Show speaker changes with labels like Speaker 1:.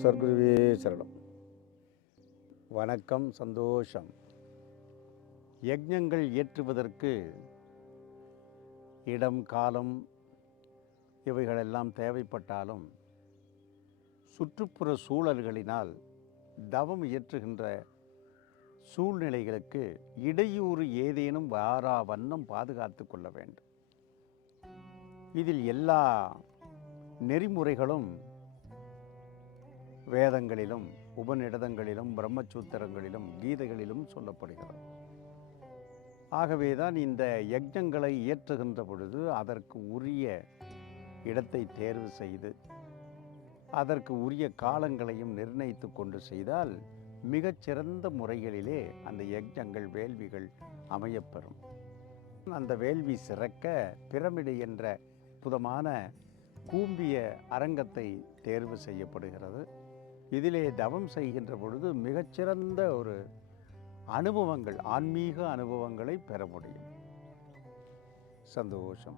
Speaker 1: சர்க்குருவே சரணம். வணக்கம் சந்தோஷம். யஜ்ஞங்கள் இயற்றுவதற்கு இடம் காலம் இவைகளெல்லாம் தேவைப்பட்டாலும் சுற்றுப்புற சூழல்களினால் தவம் இயற்றுகின்ற சூழ்நிலைகளுக்கு இடையூறு ஏதேனும் வாரா வண்ணம் பாதுகாத்து கொள்ள வேண்டும். இதில் எல்லா நெறிமுறைகளும் வேதங்களிலும் உபநிடதங்களிலும் பிரம்மசூத்திரங்களிலும் கீதைகளிலும் சொல்லப்படுகிறது. ஆகவேதான் இந்த யஜ்ஞங்களை இயற்றுகின்ற பொழுது அதற்கு உரிய இடத்தை தேர்வு செய்து அதற்கு உரிய காலங்களையும் நிர்ணயித்து கொண்டு செய்தால் மிகச்சிறந்த முறைகளிலே அந்த யஜ்ஞங்கள் வேள்விகள் அமையப்பெறும். அந்த வேள்வி சிறக்க பிரமிடு என்ற அற்புதமான கூம்பிய அரங்கத்தை தேர்வு செய்யப்படுகிறது. இதிலே தவம் செய்கின்ற பொழுது மிகச்சிறந்த ஒரு அனுபவங்கள் ஆன்மீக அனுபவங்களை பெற முடியும். சந்தோஷம்.